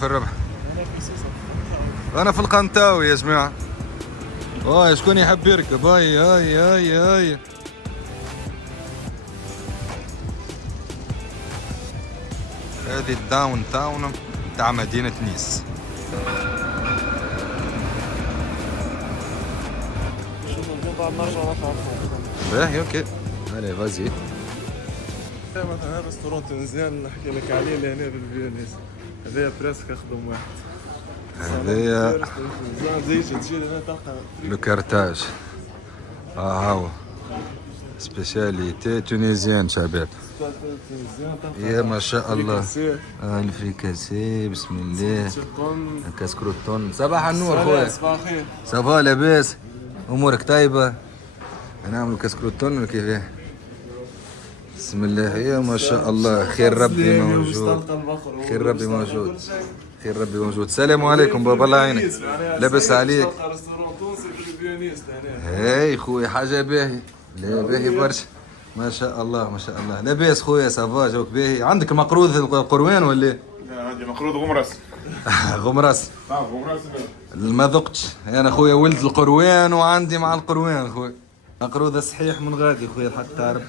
في الربح؟ انا في القنطاوي يا جماعه. شكون يحب يركب؟ هاي هذه الداون تاون تاع مدينه نيس. باهي اوكي. هلا فازي. مثلا ريستورون تونسيان نحكي لك عليه لهنا بالفيونيس، هذايا بريسك خدم واحد. هذايا زي تجي هنا تلقى لو كارتاج. هاو سبيشاليتي تونيزيان شباب. يا ما شاء الله. الفريكاسي بسم الله. كاسكروتون. صباح النور خويا. صباح الخير. صباح لاباس؟ امورك طيبه؟ نعملوا كاسكروتون ولا كيفاه؟ بسم الله. يا ما شاء الله. خير ربي موجود. خير ربي موجود. خير ربي موجود. السلام عليكم بابا الله يعينك. لاباس عليك؟ هاي خويا حاجه باهي. لا باهي برشا ما شاء الله ما شاء الله. لاباس خويا صافا جوك باهي. عندك المقروض القروان ولا؟ لا عندي مقروض غمرس. غمرس. غمرس ما ذقتش انا خويا ولد القروان وعندي مع القروان خويا مقروض الصحيح من غادي خويا حتى تعرف.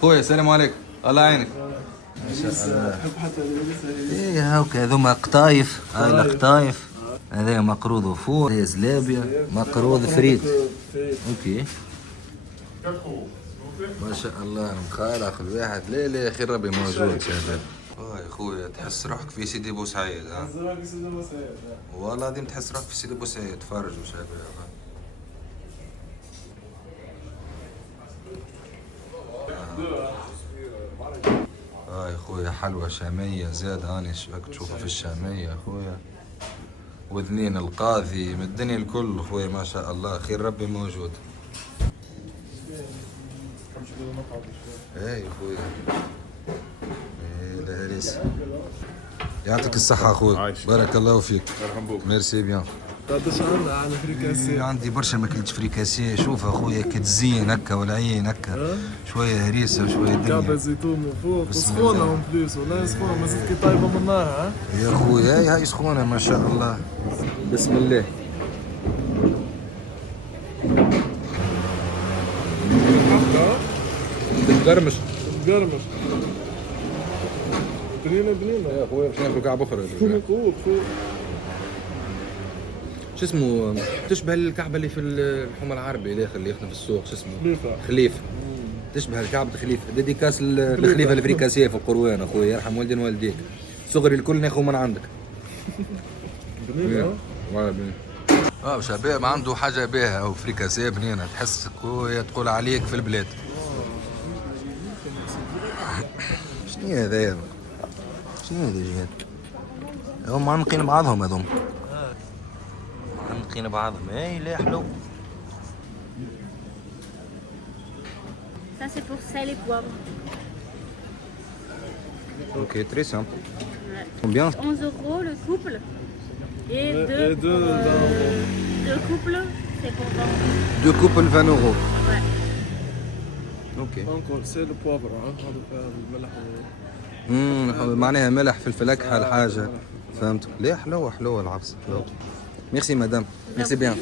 خويا السلام عليكم الله يعينك. ما شاء الله. ايه هاوك هذوما قطايف. هاي القطايف. هذا مقروض وفور. هذا زلابيا مقروض فريت. اوكي ما شاء الله. مخالق الواحد. لا خير ربي موجود شباب. يا خويا تحس روحك في سيدي بوسعيد. ها والله العظيم تحس روحك في سيدي بوسعيد. تفرجوا شباب. يا خويا حلوى شامية زاد. هاني شبك تشوفها في الشامية يا خويا. واثنين القاضي من الدنيا الكل خويا ما شاء الله. خير ربي موجود. اي خويا. لا هريس. يعطيك الصحة خويا. بارك الله فيك. ميرسي بيان. قداش عندنا على فريكاسي؟ عندي برشا ماكلة فريكاسي. شوف اخويا كتزين هكا والعين هكا. شوية هريسة وشوية دنيا. كعبة زيتون من فوق وسخونة اون بليس. والله سخونة ما زلت كي طايبة من النار. ها يا خويا هاي سخونة ما شاء الله. بسم الله. تقرمش بنينة يا خويا. باش ناكلو كعب اخرى. فوق شو اسمه تشبه الكعبه اللي في الحمى العربي الاخر اللي يخدم في السوق. شو اسمه؟ خليفه. تشبه الكعبه خليفه. ديديكاس الخليفه الفريكاسيه في القروان اخويا يرحم والدين والديك. صغري الكل ناخذ من عندك. بنينه. شباب عنده حاجه باهيه او فريكاسيه بنينه. تحس خويا تقول عليك في البلاد. شنو هذايا؟ شنو هذا جهاد؟ هم معمقين بعضهم هذوما. معمقين بعضهم. اي لا حلو. Ça c'est pour sel et poivre. Ok, très simple. Ouais. Combien? 11 € le couple. Et deux couples, c'est pour 20. 2 couples 20 €. Ouais. Ok. انكور سي لو بوافر. هذا فيها الملح. معناها ملح فلفل اكحل حاجه. فهمت. لا حلوه العبس. ميرسي مدام. ميرسي بيان.